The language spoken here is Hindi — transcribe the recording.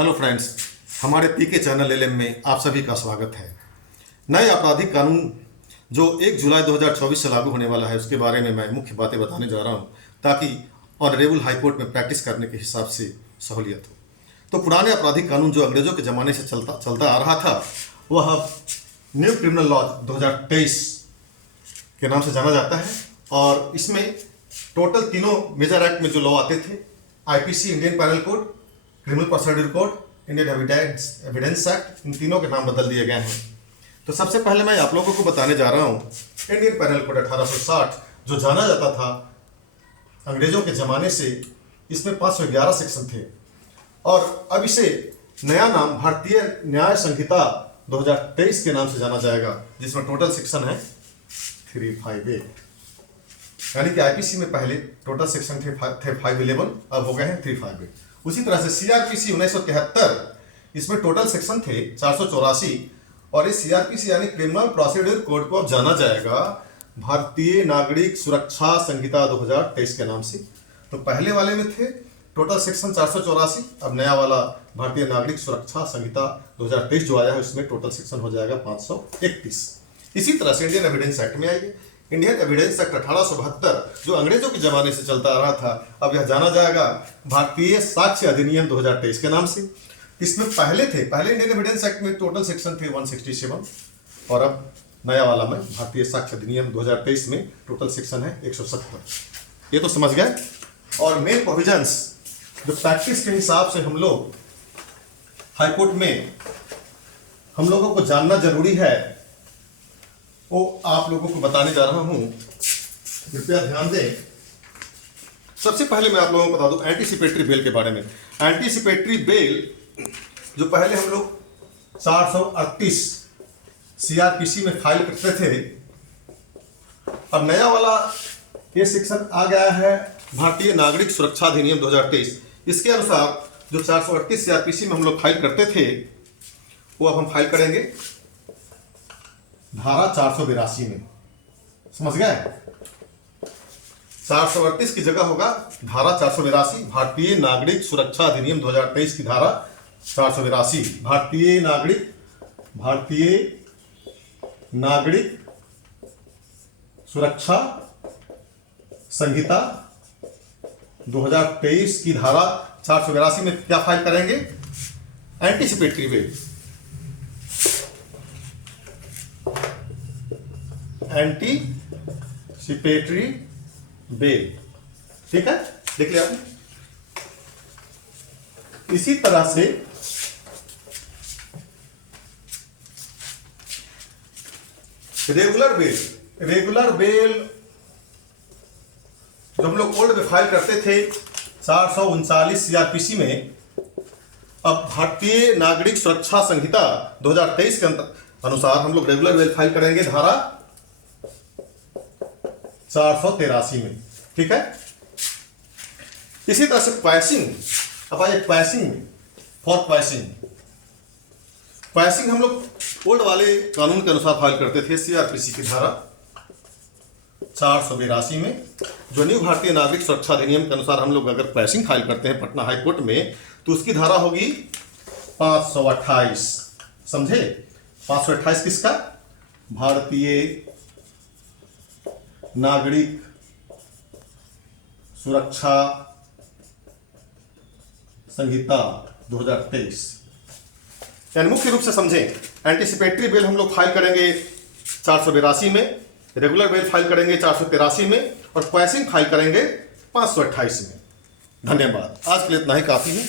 हेलो फ्रेंड्स, हमारे पीके चैनल एलएम में आप सभी का स्वागत है। नए आपराधिक कानून जो 1 जुलाई 2024 से लागू होने वाला है उसके बारे में मैं मुख्य बातें बताने जा रहा हूं ताकि ऑनरेबल हाईकोर्ट में प्रैक्टिस करने के हिसाब से सहूलियत हो। तो पुराने आपराधिक कानून जो अंग्रेजों के ज़माने से चलता आ रहा था वह न्यू क्रिमिनल लॉ 2023 के नाम से जाना जाता है और इसमें टोटल तीनों मेजर एक्ट में जो लॉ आते थे, IPC Indian penal code, criminal procedure code, Indian evidence act, इन तीनों के नाम बदल दिए गए हैं। तो सबसे पहले मैं आप लोगों को बताने जा रहा हूँ इंडियन पैनल कोड 1860 जो जाना जाता था अंग्रेजों के ज़माने से। इसमें 511 सेक्शन थे और अब इसे नया नाम भारतीय न्याय संहिता 2023 के नाम से जाना जाएगा, जिसमें टोटल सेक्शन है 358। यानी कि आईपीसी में पहले टोटल सेक्शन थे 511, अब हो गए हैं 358। उसी तरह से सीआरपीसी 1973, इसमें टोटल सेक्शन थे 484 और इस सीआरपीसी यानी क्रिमिनल प्रोसीड्यूर कोड को अब जाना जाएगा भारतीय नागरिक सुरक्षा संहिता 2023 के नाम से। तो पहले वाले में थे टोटल सेक्शन 484, अब नया वाला भारतीय नागरिक सुरक्षा संहिता 2023 जो आया है उसमें टोटल सेक्शन हो जाएगा 531। इसी तरह से इंडियन एविडेंस एक्ट में आएगी। इंडियन एविडेंस एक्ट 1872 जो अंग्रेजों के ज़माने से चलता आ रहा था, अब यह जाना जाएगा भारतीय साक्ष्य अधिनियम 2023 के नाम से। इसमें पहले इंडियन एविडेंस एक्ट में टोटल सेक्शन थे 167 और अब नया वाला में भारतीय साक्ष्य अधिनियम 2023 में टोटल सेक्शन है 170। ये तो समझ गए। और मेन प्रोविजंस जो प्रैक्टिस के हिसाब से हम लोग हाईकोर्ट में हम लोगों को जानना जरूरी है वो आप लोगों को बताने जा रहा हूं, कृपया ध्यान दें। सबसे पहले मैं आप लोगों को बता दूं एंटीसिपेटरी बेल के बारे में। एंटीसिपेटरी बेल जो पहले हम लोग 438 सीआरपीसी में फाइल करते थे, अब नया वाला ये सेक्शन आ गया है भारतीय नागरिक सुरक्षा अधिनियम 2023। इसके अनुसार जो 438 सीआरपीसी में हम लोग फाइल करते थे वो अब हम फाइल करेंगे धारा 482 में। समझ गए? 438 की जगह होगा धारा 482, भारतीय नागरिक सुरक्षा अधिनियम 2023 की धारा 482, भारतीय नागरिक सुरक्षा संहिता 2023 की धारा 482 में क्या फाइल करेंगे? Anticipatory bail. एंटीसिपेटरी बेल, ठीक है, देख लिया आपने। इसी तरह से रेगुलर बेल जो हम लोग ओल्ड में फाइल करते थे 439 सीआरपीसी में, अब भारतीय नागरिक सुरक्षा संहिता 2023 के अनुसार हम लोग रेगुलर बेल फाइल करेंगे धारा 483 में, ठीक है। इसी तरह से क्वैशिंग, अब आइए क्वैशिंग में। फॉर क्वैशिंग हम लोग ओल्ड वाले कानून के अनुसार फाइल करते थे सीआरपीसी की धारा 482 में। जो न्यू भारतीय नागरिक सुरक्षा अधिनियम के अनुसार हम लोग अगर क्वैशिंग फाइल करते हैं पटना हाई कोर्ट में तो उसकी धारा होगी 528। समझे? 528 किसका? भारतीय नागरिक सुरक्षा संहिता 2023। यानी मुख्य रूप से समझें, एंटीसिपेटरी बेल हम लोग फाइल करेंगे 482 में, रेगुलर बेल फाइल करेंगे 483 में और क्वैशिंग फाइल करेंगे 528 में। धन्यवाद। आज के लिए इतना ही काफी है।